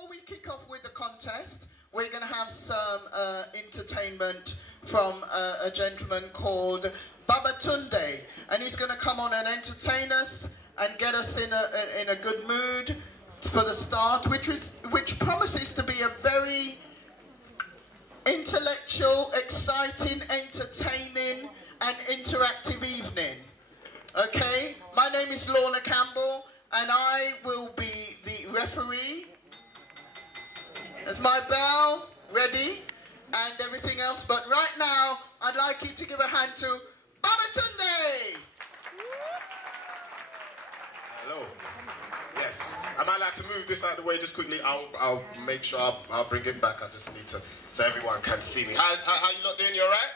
before we kick off with the contest, we're going to have some entertainment from a gentleman called Babatunde, and he's going to come on and entertain us and get us in a good mood for the start, which promises to be a very intellectual, exciting, entertaining, and interactive evening. Okay, my name is Lorna Campbell, and I will be the referee. There's my bell ready and everything else, but right now I'd like you to give a hand to Babatunde. Hello. Yes. Am I allowed to move this out of the way just quickly? I'll make sure I'll bring it back. I just need to so everyone can see me. How you lot doing? You all right?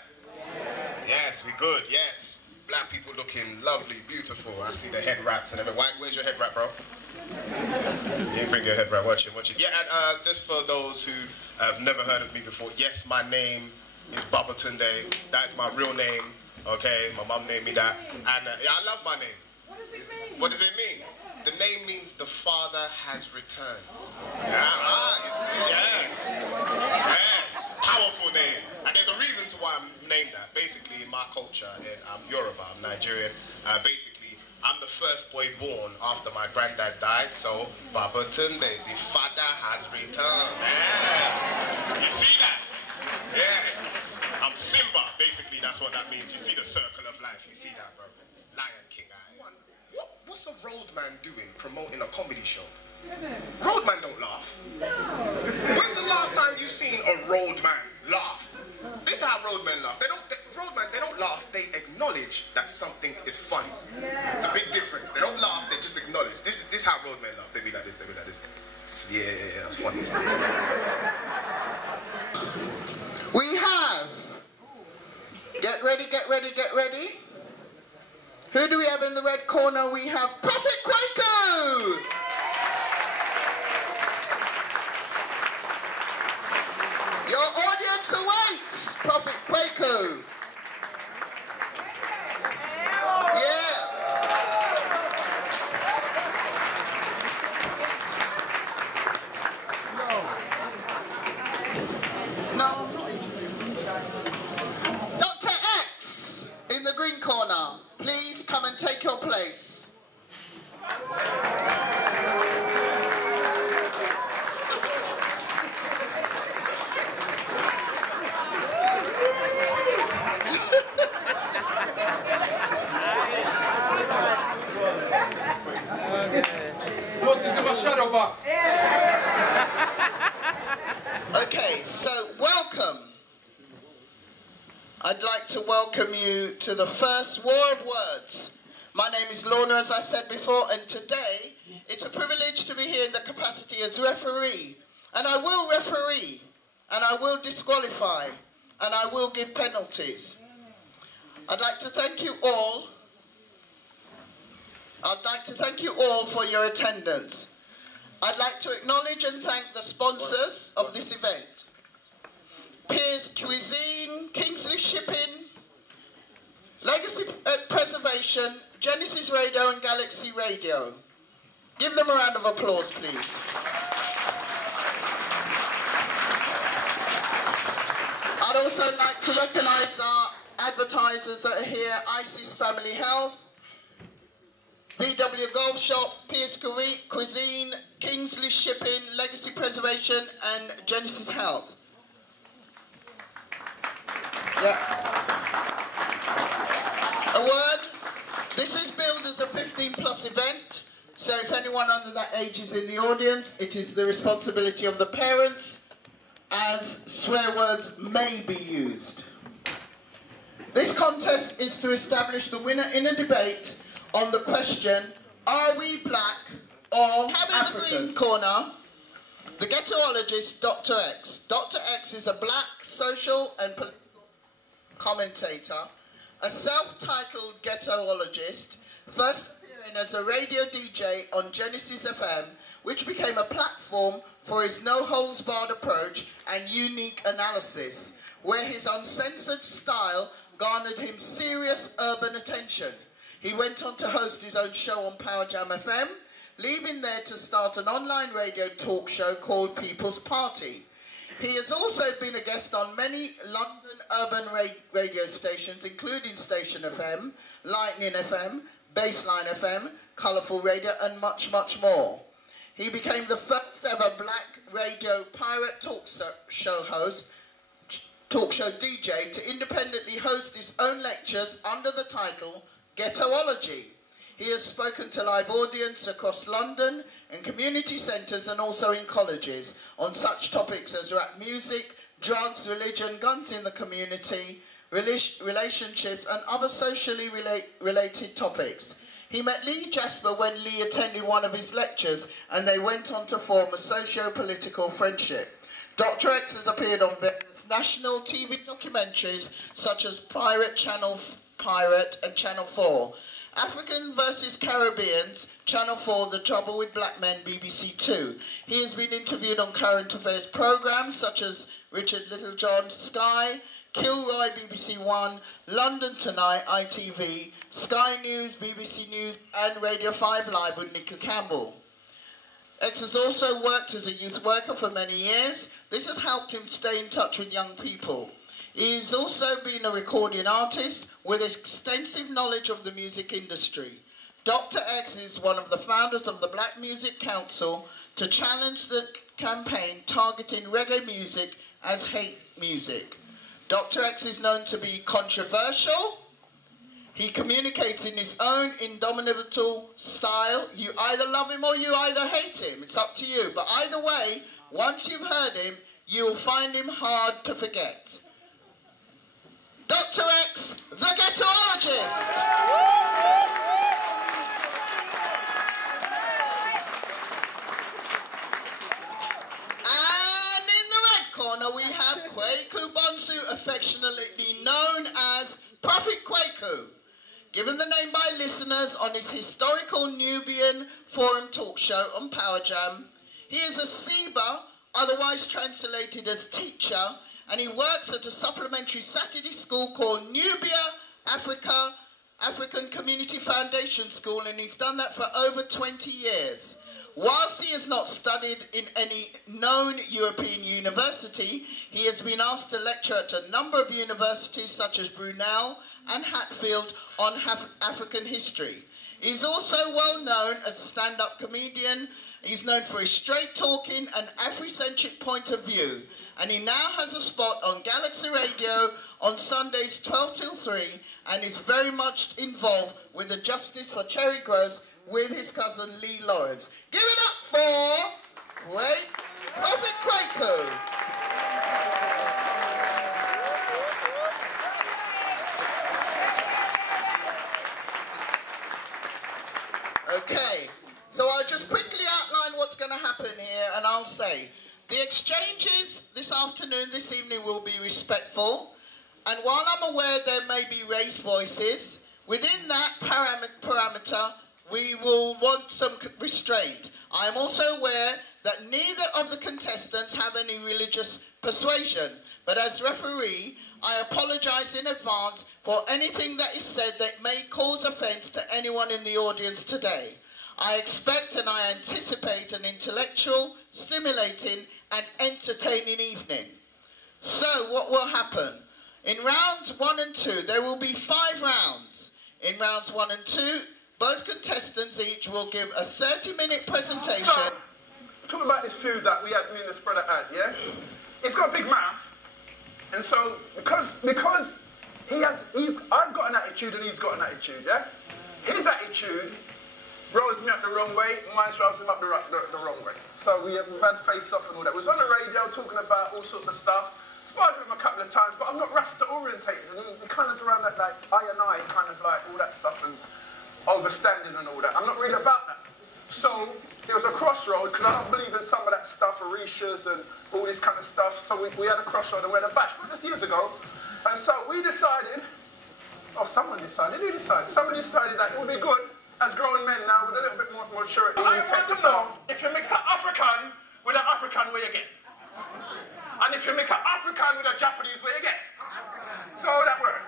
Yeah. Yes, we good. Yes. Black people looking lovely, beautiful. I see the head wraps and everything. Where's your head wrap, bro? You can bring your head wrap. Watch it. Yeah, and just for those who have never heard of me before, yes, my name is Babatunde. That's my real name. Okay, my mum named me that, and I love my name. What does it mean? What does it mean? The name means the Father has returned. You see, yes. Yes, powerful name. And there's a reason to why I'm named that. Basically, in my culture, I'm Yoruba, I'm Nigerian. Basically, I'm the first boy born after my granddad died, so Babatunde, the Father has returned. Yeah. You see that? Yes. I'm Simba, basically, that's what that means. You see the circle of life, you see that, bro. Lion King. What's a roadman doing promoting a comedy show? Roadman don't laugh. No. When's the last time you seen a roadman laugh? This is how roadmen laugh. Roadmen don't laugh, they acknowledge that something is funny. Yeah. It's a big difference. They don't laugh, they just acknowledge. This is how roadmen laugh. They be like this, they be like this. Yeah, that's funny stuff. We have, get ready, get ready, get ready. Who do we have in the red corner? We have Prophet Kwaku. Your audience awaits, Prophet Kwaku. Yeah. No. Dr. X in the green corner. Please come and take your place. What is in my shadow box? Okay, so welcome. I'd like to welcome you to the first War of Words. My name is Lorna, as I said before, and today it's a privilege to be here in the capacity as referee. And I will referee, and I will disqualify, and I will give penalties. I'd like to thank you all. I'd like to thank you all for your attendance. I'd like to acknowledge and thank the sponsors of this event. Piers Cuisine, Kingsley Shipping, Legacy Preservation, Genesis Radio and Galaxy Radio. Give them a round of applause, please. I'd also like to recognise our advertisers that are here: ISIS Family Health, VW Golf Shop, Piers Cuisine, Kingsley Shipping, Legacy Preservation and Genesis Health. Yeah. A word. This is billed as a 15+ event, so if anyone under that age is in the audience, it is the responsibility of the parents, as swear words may be used. This contest is to establish the winner in a debate on the question, are we black or African? In the green corner, the Ghetto-ologist, Dr. X. Dr. X is a black social and political commentator, a self-titled Ghetto-ologist, first appearing as a radio DJ on Genesis FM, which became a platform for his no-holds-barred approach and unique analysis, where his uncensored style garnered him serious urban attention. He went on to host his own show on Power Jam FM, leaving there to start an online radio talk show called People's Party. He has also been a guest on many London urban radio stations, including Station FM, Lightning FM, Baseline FM, Colourful Radio, and much, much more. He became the first ever black radio pirate talk show DJ to independently host his own lectures under the title Ghetto-ology. He has spoken to live audience across London and community centres and also in colleges on such topics as rap music, drugs, religion, guns in the community, relationships and other socially related topics. He met Lee Jasper when Lee attended one of his lectures and they went on to form a socio-political friendship. Dr. X has appeared on various national TV documentaries such as Channel Pirate and Channel 4. African versus Caribbeans, Channel 4, The Trouble with Black Men, BBC 2. He has been interviewed on current affairs programmes such as Richard Littlejohn, Sky, Kilroy, BBC 1, London Tonight, ITV, Sky News, BBC News, and Radio 5 Live with Nicky Campbell. X has also worked as a youth worker for many years. This has helped him stay in touch with young people. He's also been a recording artist with extensive knowledge of the music industry. Dr. X is one of the founders of the Black Music Council to challenge the campaign targeting reggae music as hate music. Dr. X is known to be controversial. He communicates in his own indomitable style. You either love him or you either hate him. It's up to you. But either way, once you've heard him, you will find him hard to forget. Dr. X, the Ghetto-ologist. And in the red corner we have Kwaku Bonsu, affectionately known as Prophet Kwaku, given the name by listeners on his historical Nubian Forum talk show on Power Jam. He is a Seba, otherwise translated as teacher, and he works at a supplementary Saturday school called Nubia African Community Foundation School, and he's done that for over 20 years. Whilst he has not studied in any known European university, he has been asked to lecture at a number of universities such as Brunel and Hatfield on African history. He's also well known as a stand-up comedian. He's known for his straight talking and Afrocentric point of view. And he now has a spot on Galaxy Radio on Sundays 12 till 3 and is very much involved with the Justice for Cherry Gross with his cousin Lee Lawrence. Give it up for Prophet Kwaku. Okay, so I'll just quickly outline what's going to happen here, and I'll say the exchanges this afternoon, this evening will be respectful, and while I'm aware there may be raised voices, within that parameter we will want some restraint. I am also aware that neither of the contestants have any religious persuasion, but as referee, I apologise in advance for anything that is said that may cause offence to anyone in the audience today. I expect and I anticipate an intellectual, stimulating and entertaining evening. So what will happen? In rounds 1 and 2, there will be 5 rounds. In rounds 1 and 2, both contestants each will give a 30-minute presentation. So, talk about this food that me and this brother had, yeah? It's got a big mouth, and so because I've got an attitude and he's got an attitude, yeah? His attitude rose me up the wrong way, mine rose him up the wrong way. So we've had face-off and all that. We was on the radio talking about all sorts of stuff. Sparred with him a couple of times, but I'm not Rasta-orientated, and he kind of around that, like, I and I, kind of like all that stuff, and overstanding and all that. I'm not really about that. So there was a crossroad, because I don't believe in some of that stuff, Orishas and all this kind of stuff. So we had a crossroad and we had a bash, but this years ago. And so we decided, someone decided, who decided? Somebody decided that it would be good as grown men now with a little bit more maturity. I want to know if you mix an African with an African, where you get? And if you mix an African with a Japanese, where you get? So how that work?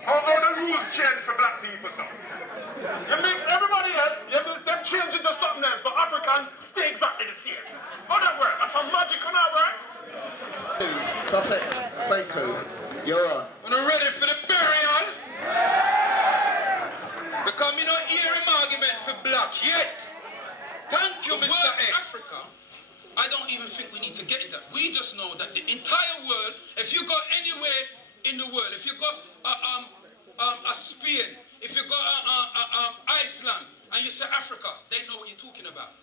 How the rules must change for black people, so. You mix everybody else, you mix them change into something else, but African stay exactly the same. How that work? That's some magic on that work. Prophet Kwaku, you're on. When I'm ready for the burial, because me not hear him argument for black yet. Thank you, Mr. X. Africa, I don't even think we need to get into that. We just know that the entire world, if you go anywhere in the world, if you go Spain, if you go Iceland, and you say Africa, they know what you're talking about.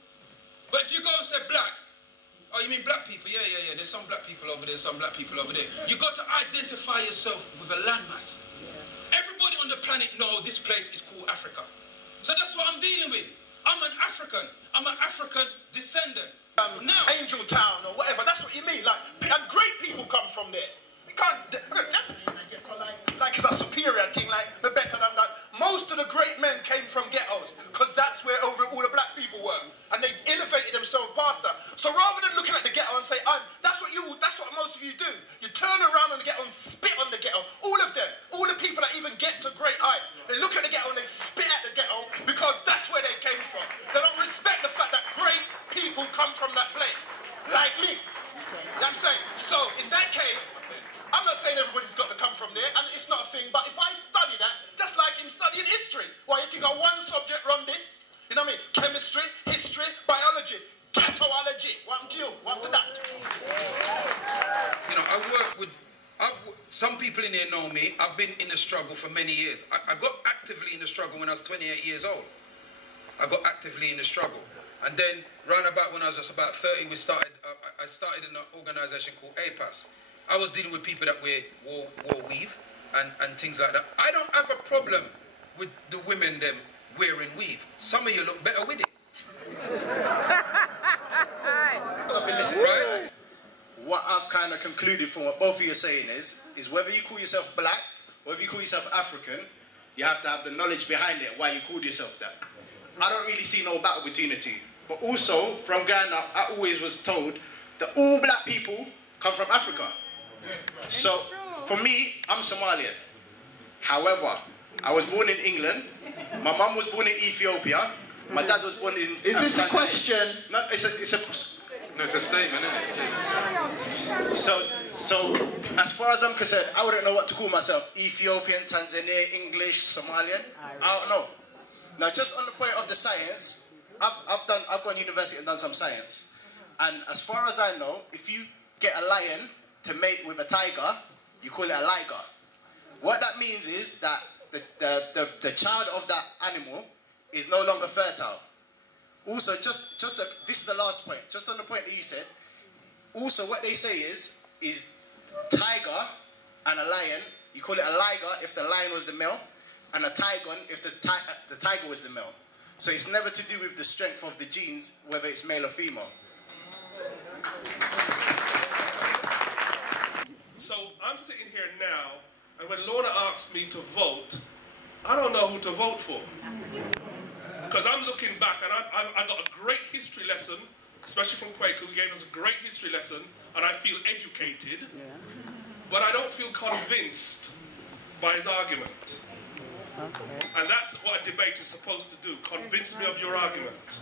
But if you go and say black, oh, you mean black people? Yeah, there's some black people over there, some black people over there. You got to identify yourself with a landmass. Everybody on the planet knows this place is called Africa. So that's what I'm dealing with. I'm an African. I'm an African descendant. Now, Angel Town or whatever, that's what you mean. Like, and great people come from there. You can't, like it's a superior thing, like we're better than that. Most of the great men came from ghettos, because that's where over all the black people were. And they elevated themselves past that. So rather than looking at the ghetto and say, that's what most of you do. You turn around on the ghetto and spit on the ghetto. All of them, all the people that even get to great heights, they look at the ghetto and they spit at the ghetto because that's where they came from. They don't respect the fact that great people come from that place, like me. You know what I'm saying? So in that case, I'm not saying everybody's got to come from there, and it's not a thing, but if I study that, just like him studying history, why you think I one subject run this? You know what I mean? Chemistry, history, biology, Ghetto-ology. One to you, one to that. you know, I work with, some people in here know me. I've been in the struggle for many years. I got actively in the struggle when I was 28 years old. I got actively in the struggle. And then, round about when I was just about 30, I started in an organisation called APAS. I was dealing with people that wore weave and things like that. I don't have a problem with the women them wearing weave. Some of you look better with it. I've been listening to what I've kind of concluded from what both of you are saying is whether you call yourself black, whether you call yourself African, you have to have the knowledge behind it, why you called yourself that. I don't really see no battle between the two. But also, from Ghana, I always was told that all black people come from Africa. So, for me, I'm Somalian. However, I was born in England. My mum was born in Ethiopia. My dad was born in... Is this a question? No, it's a statement, isn't it? So, as far as I'm concerned, I wouldn't know what to call myself. Ethiopian, Tanzanian, English, Somalian. I don't know. Now, just on the point of the science, I've gone to university and done some science. And as far as I know, if you get a lion to mate with a tiger, you call it a liger. What that means is that the child of that animal is no longer fertile. Also, this is the last point, just on the point that you said, also what they say is tiger and a lion, you call it a liger if the lion was the male, and a tigon if the tiger was the male. So it's never to do with the strength of the genes, whether it's male or female. So I'm sitting here now, and when Lorna asked me to vote, I don't know who to vote for. Because I'm looking back, and I got a great history lesson, especially from Kwaku, who gave us a great history lesson, and I feel educated, but I don't feel convinced by his argument. Okay. And that's what a debate is supposed to do, convince me of your argument.